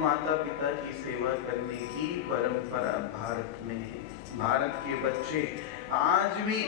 माता पिता की सेवा करने की परंपरा भारत में है। भारत के बच्चे आज भी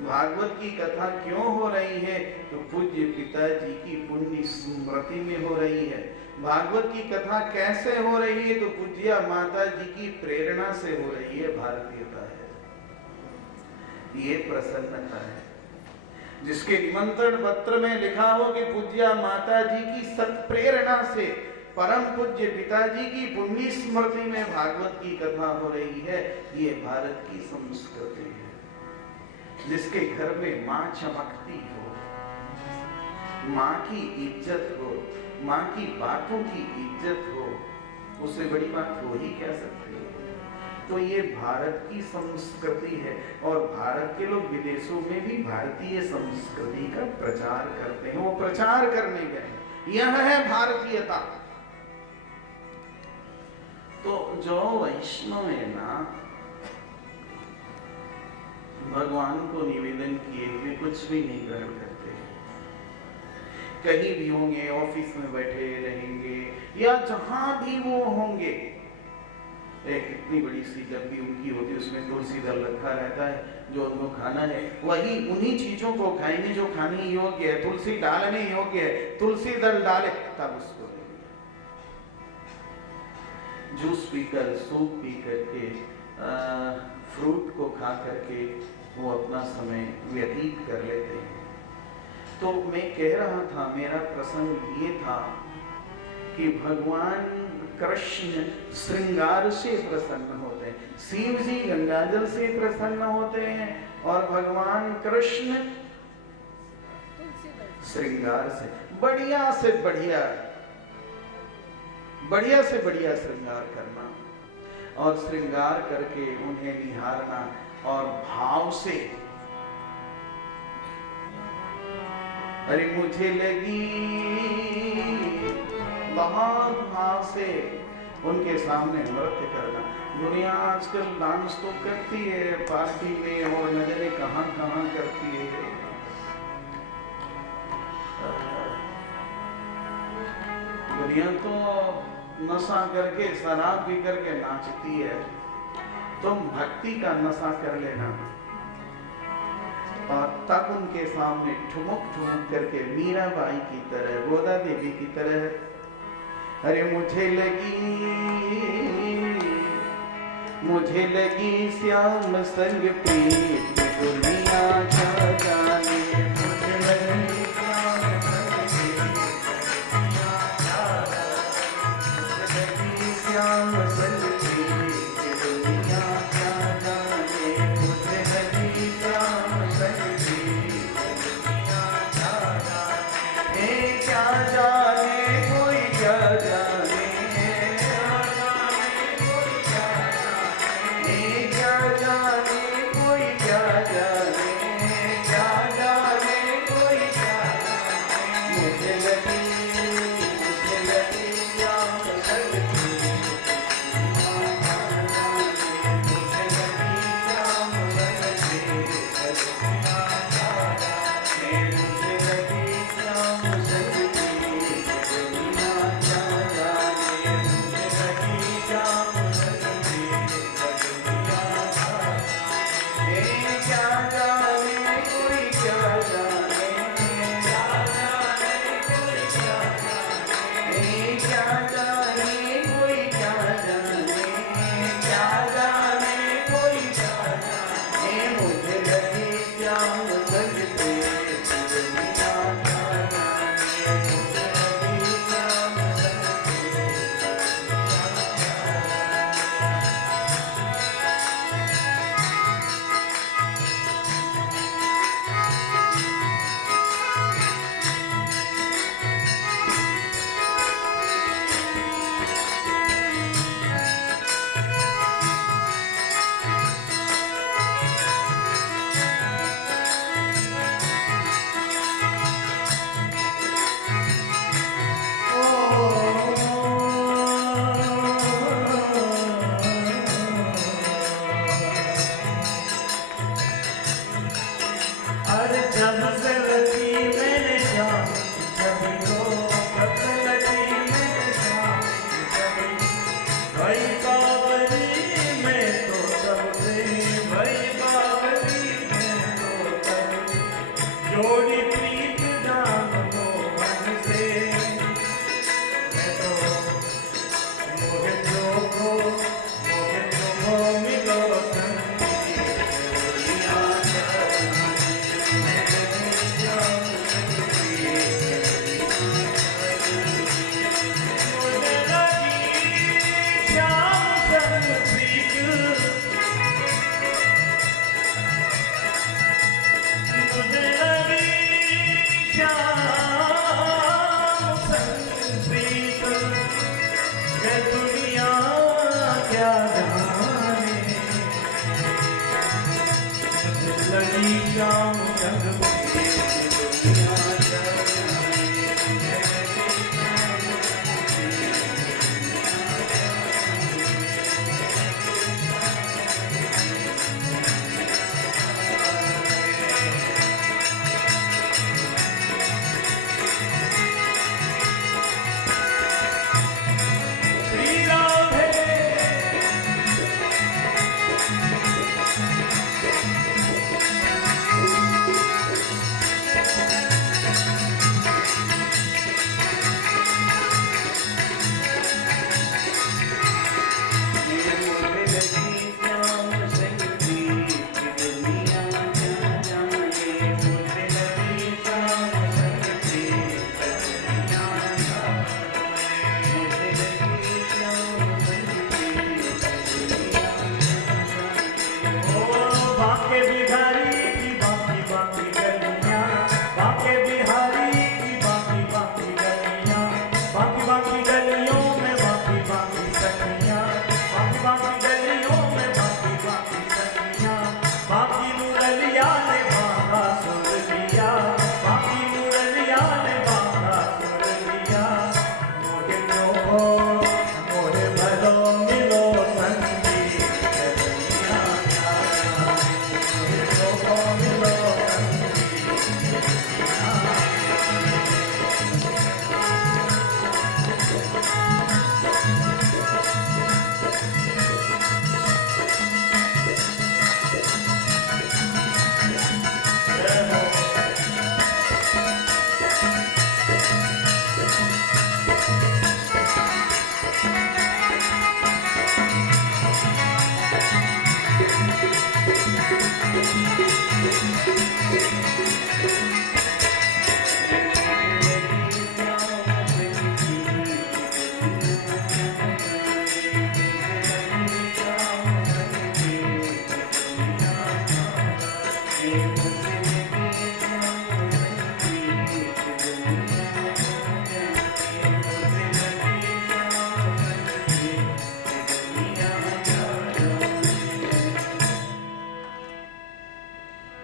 भागवत की कथा क्यों हो रही है तो पूज्य पिताजी की पुण्य स्मृति में हो रही है। भागवत की कथा कैसे हो रही है तो पूज्य माता जी की प्रेरणा से हो रही है। भारतीयता है, ये प्रसन्नता है। जिसके निमंत्रण पत्र में लिखा हो कि पूज्य माता जी की सत्प्रेरणा से परम पूज्य पिताजी की पुण्य स्मृति में भागवत की कथा हो रही है, ये भारत की संस्कृति है। जिसके घर में माँ चमकती हो, माँ की इज्जत हो, माँ की बातों की इज्जत हो, उससे बड़ी बात हो ही क्या सकती है। तो ये भारत की संस्कृति है और भारत के लोग विदेशों में भी भारतीय संस्कृति का प्रचार करते हैं। वो प्रचार करने गए, यह है भारतीयता। तो जो वैष्णव है ना, भगवान को निवेदन किए हुए कुछ भी नहीं ग्रहण करते। कहीं भी होंगे, ऑफिस में बैठे रहेंगे या जहां भी वो होंगे, एक इतनी बड़ी सी डब्बी उनकी होती है, उसमें तुलसी दल रखा रहता है। जो उनको खाना है वही उन्हीं चीजों को खाएंगे जो खाने योग्य है, तुलसी डालने योग्य है। तुलसी दल डाले तब उसको लेंगे। जूस पीकर, सूप पी करके, फ्रूट को खा करके वो अपना समय व्यतीत कर लेते हैं। तो मैं कह रहा था, मेरा प्रसंग ये था कि भगवान कृष्ण श्रृंगार से प्रसन्न होते हैं। शिव जी गंगाजल से प्रसन्न होते हैं और भगवान कृष्ण श्रृंगार से बढ़िया से बढ़िया श्रृंगार करना और श्रृंगार करके उन्हें निहारना और भाव से, अरे मुझे लगी बहुत भाव से उनके सामने नृत्य करना। दुनिया आजकल डांस तो करती है पार्टी में और न जाने कहां कहां करती है। दुनिया तो नशा करके, शराब पी करके नाचती है। तुम भक्ति का नशा कर लेना और तब उनके सामने ठुमुक ठुमुक करके मीराबाई की तरह, गोदा देवी की तरह, अरे मुझे लगी श्याम संग प्रीत दुनिया क्या जाने, मुझे लगी श्याम संग प्रीत दुनिया क्या जाने, मुझे लगी श्याम संग प्रीत दुनिया क्या जाने, क्या जाने कोई क्या जाने, क्या जाने कोई क्या जाने। जब से रची मैंने श्याम की छवि को, जब से रची मैंने श्याम की छवि, भाई बावरी में तो सबसे, भाई बावरी में तो सबसे, जोड़ी प्रीत जान मोहन से, मैं तो मोहे जो खो मिलो संगी, जोड़िया मुझे लगी श्याम संग प्रीत, मुझे लगी श्याम संग प्रीत, ये दुनिया क्या जाने, मुझे लगी श्याम संग प्रीत, दुनिया क्या जाने, श्री राधे बाके बिहारी की बाकी बाकी गलियां, बाके बिहारी की बाकी बाकी गलियां, बाकी बाकी गलियों में बाकी बाकी सखियां, बाकी बाकी गलियों में बाकी बाकी सखियां, बाकी मुरलिया ने बांधा सुर लिया, बाकी मुरलिया ने बांधा सुर लिया, मोहे जो हो मोहे भलो मिलो संगी, दुनिया क्या जाने, जो हो मिलो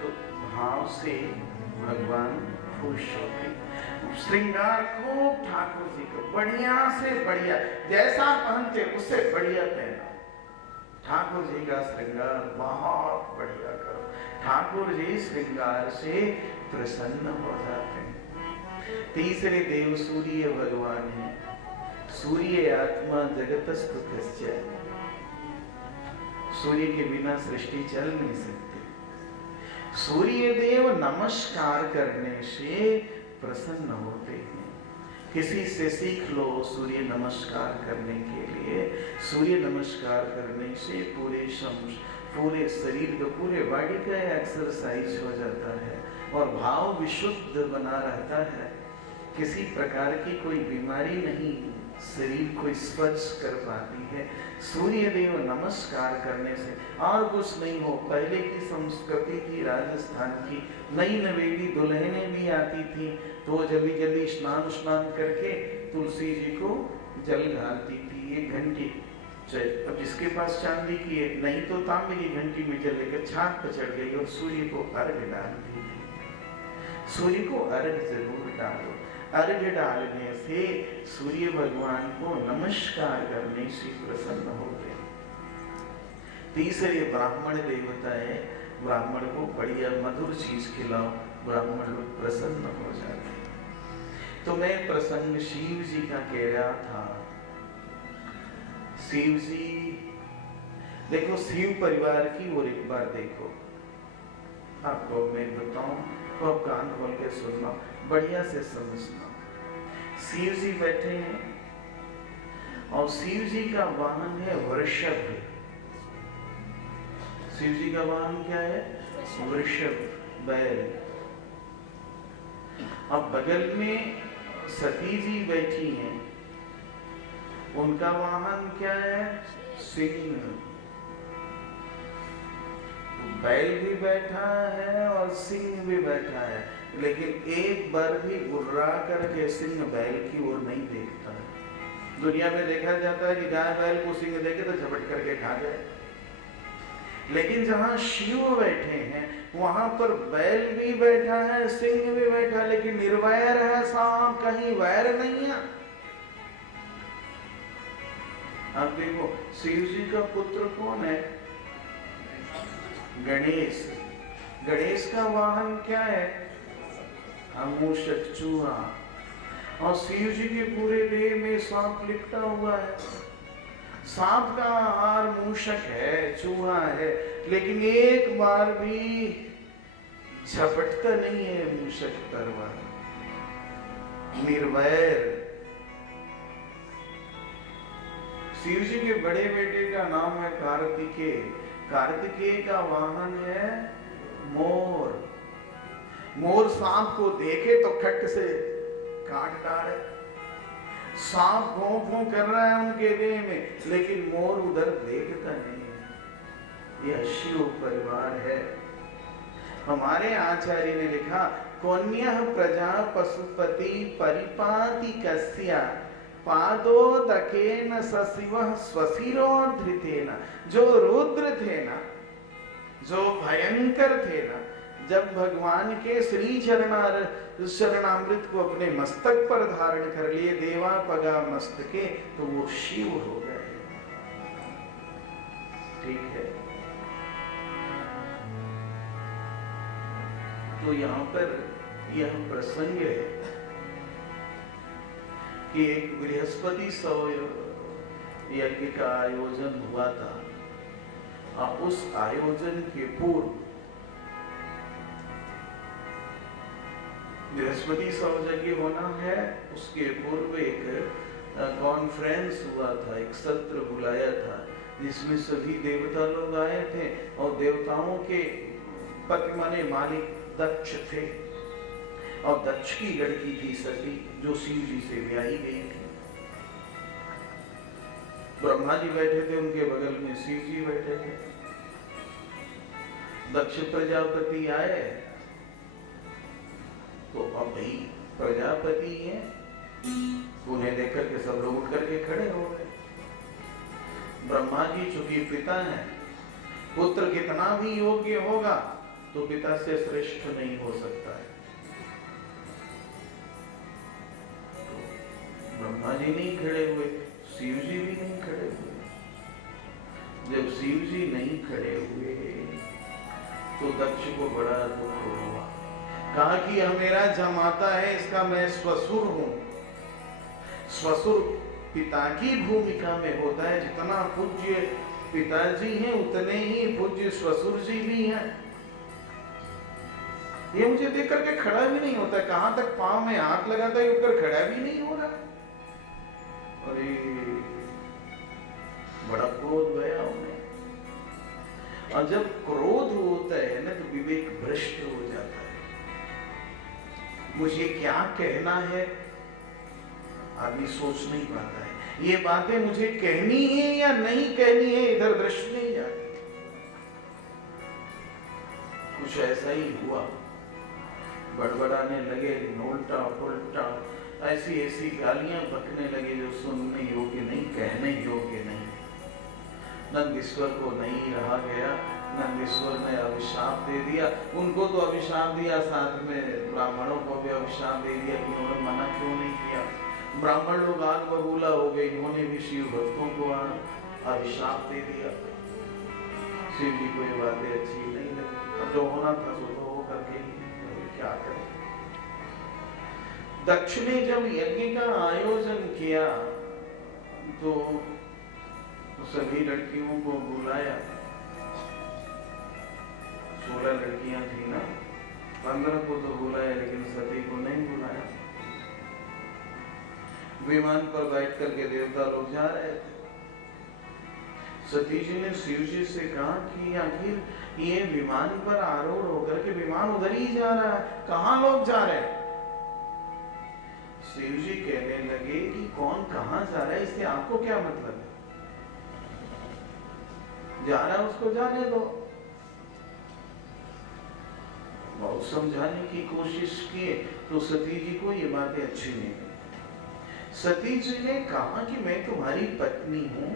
तो भाव से भगवान खुश होते। श्रृंगार को ठाकुर जी को बढ़िया से बढ़िया, जैसा पहनते उससे बढ़िया पहना। ठाकुर जी का श्रृंगार बहुत बढ़िया करो, ठाकुर जी श्रृंगार से प्रसन्न हो जाते हैं। तीसरे देव सूर्य भगवान है। सूर्य आत्मा जगतस्तु कस्य, सूर्य के बिना सृष्टि चल नहीं सकती। सूर्य देव नमस्कार करने से प्रसन्न होते हैं। किसी से सीख लो सूर्य नमस्कार करने के लिए। सूर्य नमस्कार करने से पूरे शरीर का, पूरे बॉडी का एक्सरसाइज हो जाता है और भाव विशुद्ध बना रहता है। किसी प्रकार की कोई बीमारी नहीं शरीर को स्पर्श कर पाती है। सूर्य देव नमस्कार करने से और कुछ नहीं हो। पहले की संस्कृति की, राजस्थान की नई नवेली दुल्हनें भी आती थी तो जल्दी स्नान करके तुलसी जी को जल घालती थी। एक घंटी, अब जिसके पास चांदी की है, नहीं तो तांबे की घंटी में जल लेकर छात पर चढ़ गई और सूर्य को अर्घ डाल दी। सूर्य को अर्घ जरूर डालो। अर्घ डालने से सूर्य भगवान को नमस्कार करने से प्रसन्न होते। तीसरे ब्राह्मण देवता है ब्राह्मण को बढ़िया मधुर चीज खिलाओ, ब्राह्मण लोग प्रसन्न हो जाते। तो मैं प्रसंग शिव जी का कह रहा था। शिव जी देखो, शिव परिवार की ओर एक बार देखो। आपको मैं बताऊं तो आप कान खोल के सुनना, बढ़िया से समझना। शिव जी बैठे हैं और शिव जी का वाहन है वृषभ। शिव जी का वाहन क्या है? वृषभ, बैल। अब बगल में सती जी बैठी हैं, उनका वाहन क्या है? सिंह। बैल भी बैठा है और सिंह भी बैठा है, लेकिन एक बार भी गुर्रा करके सिंह बैल की ओर नहीं देखता है। दुनिया में देखा जाता है कि गाय बैल को सिंह देखे तो झपट करके खा जाए, लेकिन जहां शिव बैठे हैं वहां पर बैल भी बैठा है, सिंह भी बैठा है, लेकिन निर्वैर है साहब, कहीं वैर नहीं है। अब देखो, शिव जी का पुत्र कौन है? गणेश। गणेश का वाहन क्या है? मूषक, चूहा। और शिव जी के पूरे देह में सांप लिपटा हुआ है। सांप का आहार मूषक है, चूहा है, लेकिन एक बार भी झपटता नहीं है मूषक पर। निर्वैर। शिव जी के बड़े बेटे का नाम है कार्तिकेय। कार्तिकेय का वाहन है मोर। मोर सांप को देखे तो खट से काट डाले। सांप भों भों कर रहा है उनके देह में, लेकिन मोर उधर देखता नहीं है। यह शिव परिवार है। हमारे आचार्य ने लिखा, कौन्यः प्रजा पशुपति परिपाति कस्या पादोदकेन सशिवः स्वशिरोधृतेन। जो रुद्र थे ना, जो भयंकर थे ना, जब भगवान के श्री चरणामृत को अपने मस्तक पर धारण कर लिए, देवा पगा मस्तके, तो वो शिव हो गए। ठीक है। तो यहाँ पर यह प्रसंग है कि एक बृहस्पति यज्ञ का आयोजन हुआ था, और उस आयोजन के पूर्व बृहस्पति यज्ञ होना है, उसके पूर्व एक कॉन्फ्रेंस हुआ था, एक सत्र बुलाया था, जिसमें सभी देवता लोग आए थे, और देवताओं के पति माने मालिक दक्ष थे, और दक्ष की लड़की थी सती, जो शिव जी से ब्याही गई थी। ब्रह्मा जी बैठे थे, उनके बगल में शिव जी बैठे थे। दक्ष प्रजापति आए तो अब भाई प्रजापति हैं, उन्हें देख करके सब लोग उठ करके खड़े हो गए। ब्रह्मा जी चूंकि पिता हैं, पुत्र कितना भी योग्य होगा तो पिता से श्रेष्ठ नहीं हो सकता है। तो ब्रह्मा जी नहीं खड़े हुए, शिव जी भी नहीं खड़े हुए। जब शिव जी नहीं खड़े हुए तो दक्ष को बड़ा दुख हुआ। कहा कि यह मेरा जमाता है, इसका मैं ससुर हूं। ससुर पिता की भूमिका में होता है। जितना पूज्य पिताजी हैं उतने ही पूज्य ससुर जी भी हैं। ये मुझे देख करके खड़ा भी नहीं होता, कहां तक पांव में हाथ लगाता है, ऊपर खड़ा भी नहीं हो रहा। अरे बड़ा क्रोध गया उन्हें। और जब क्रोध होता है ना तो विवेक भ्रष्ट हो जाता है। मुझे क्या कहना है आदमी सोच नहीं पाता है। ये बातें मुझे कहनी है या नहीं कहनी है, इधर दृष्टि नहीं जाती। कुछ ऐसा ही हुआ। बड़बड़ाने लगे, नोल्टा पुल्टा, ऐसी ऐसी गालियां बकने लगे जो सुनने योग्य नहीं, कहने योग्य नहीं। नंदीश्वर को नहीं रहा गया, नंदीश्वर ने अभिशाप दे दिया। उनको तो अभिशाप दिया, साथ में ब्राह्मणों को भी अभिशाप दे दिया कि उन्होंने मना क्यों नहीं किया। ब्राह्मण लोग आग बबूला हो गए, इन्होंने भी शिव भक्तों को अभिशाप दे दिया। शिव जी को ये बातें अच्छी नहीं लगी। जो होना था सो तो वो करके ही, क्या करें। दक्ष ने जब यज्ञ का आयोजन किया तो सभी लड़कियों को बुलाया। 16 लड़कियां थी ना, 15 को तो बुलाया लेकिन सती को नहीं बुलाया। विमान पर बैठ करके देवता लोग जा रहे थे। सती जी ने शिव जी से कहा कि आखिर ये विमान पर आरूढ़ होकर के विमान उधर ही जा रहा है, कहां लोग जा रहे हैं? शिव जी कहने लगे कि कौन कहां जा रहा है इससे आपको क्या मतलब है, जा रहा है उसको जाने दो। बहुत समझाने की कोशिश किए तो सती जी को ये बातें अच्छी नहीं लगी। सती जी ने कहा कि मैं तुम्हारी पत्नी हूं,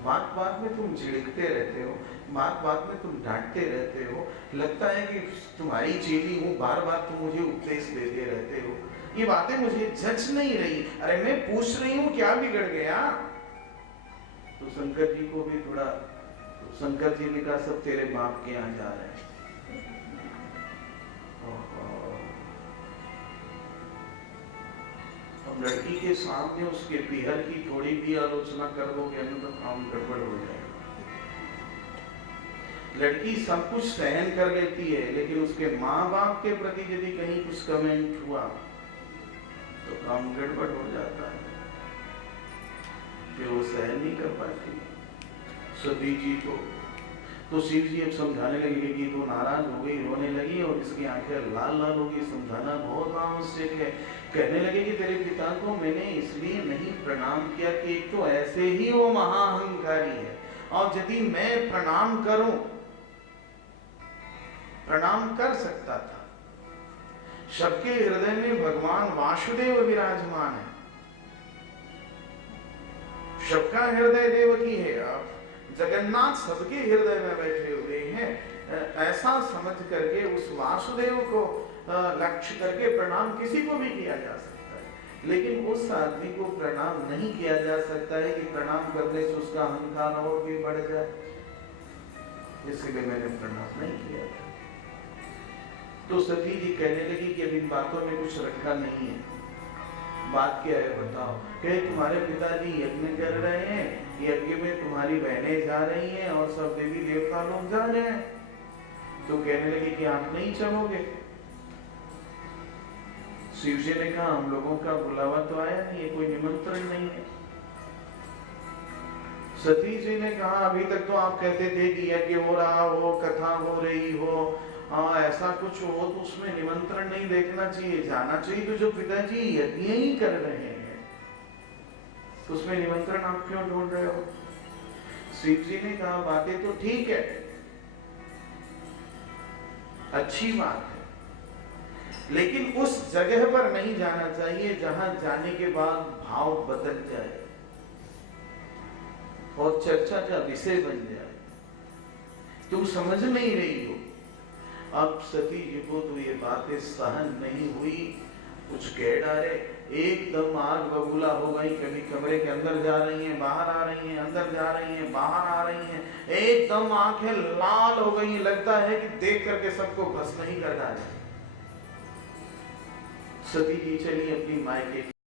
बात बात में तुम झिड़कते रहते हो, बात बात में तुम डांटते रहते हो, लगता है कि तुम्हारी चेली हूं, बार बार तुम मुझे उपदेश देते रहते हो, ये बातें मुझे जच नहीं रही। अरे मैं पूछ रही हूँ क्या बिगड़ गया? तो शंकर जी को भी थोड़ा, तो शंकर जी ने कहा सब तेरे बाप के यहाँ जा रहे हैं। अब लड़की के सामने उसके पीहर की थोड़ी भी आलोचना कर दोगे तो काम गड़बड़ हो जाएगा। लड़की सब कुछ सहन कर लेती है लेकिन उसके माँ बाप के प्रति यदि कहीं कुछ कमेंट हुआ तो काम गड़बड़ हो जाता है, फिर वो सहन नहीं कर पाती सती जी को। तो शिव जी अब समझाने लगे कि तो नाराज हो गई, रोने लगी और इसकी आंखें लाल लाल हो गई। समझाना बहुत आवश्यक है। कहने लगे कि तेरे पिता को मैंने इसलिए नहीं प्रणाम किया कि एक तो ऐसे ही वो महाअहंकारी है, और यदि मैं प्रणाम करूं, प्रणाम कर सकता था, सबके हृदय में भगवान वासुदेव विराजमान है, सबका हृदय देवकी है, अब जगन्नाथ सबके हृदय में बैठे हुए हैं, ऐसा समझ करके उस वासुदेव को लक्ष्य करके प्रणाम किसी को भी किया जा सकता है, लेकिन उस आदमी को प्रणाम नहीं किया जा सकता है कि प्रणाम करने से उसका अहंकार और भी बढ़ जाए, इसलिए मैंने प्रणाम नहीं किया। तो सती जी कहने लगी कि अब इन बातों में कुछ रखा नहीं है, बात क्या है बताओ। कहे तुम्हारे पिताजी यज्ञ कर रहे हैं, यज्ञ में तुम्हारी बहनें जा रही हैं और सब देवी देवता लोग जा रहे हैं, तो कहने लगे कि आप नहीं चलोगे। शिव जी ने कहा हम लोगों का बुलावा तो आया नहीं है, कोई निमंत्रण नहीं है। सती जी ने कहा अभी तक तो आप कहते थे कि यज्ञ हो रहा हो, कथा हो रही हो, ऐसा कुछ हो तो उसमें निमंत्रण नहीं देखना चाहिए, जाना चाहिए। तो जो पिताजी यज्ञ ही कर रहे हैं तो उसमें निमंत्रण आप क्यों ढूंढ रहे हो? शिव जी ने कहा बातें तो ठीक है, अच्छी बात है, लेकिन उस जगह पर नहीं जाना चाहिए जहां जाने के बाद भाव बदल जाए और चर्चा का विषय बन जाए। तुम समझ नहीं रही हो। अब सती जी को तो ये बातें सहन नहीं हुई, कुछ कह डाले, एकदम आग बबूला हो गई। कभी कमरे के अंदर जा रही हैं, बाहर आ रही हैं, अंदर जा रही हैं, बाहर आ रही हैं, एकदम आंखें लाल हो गई। लगता है कि देख करके सबको भस्म ही कर डाले। सती जी चली अपनी मायके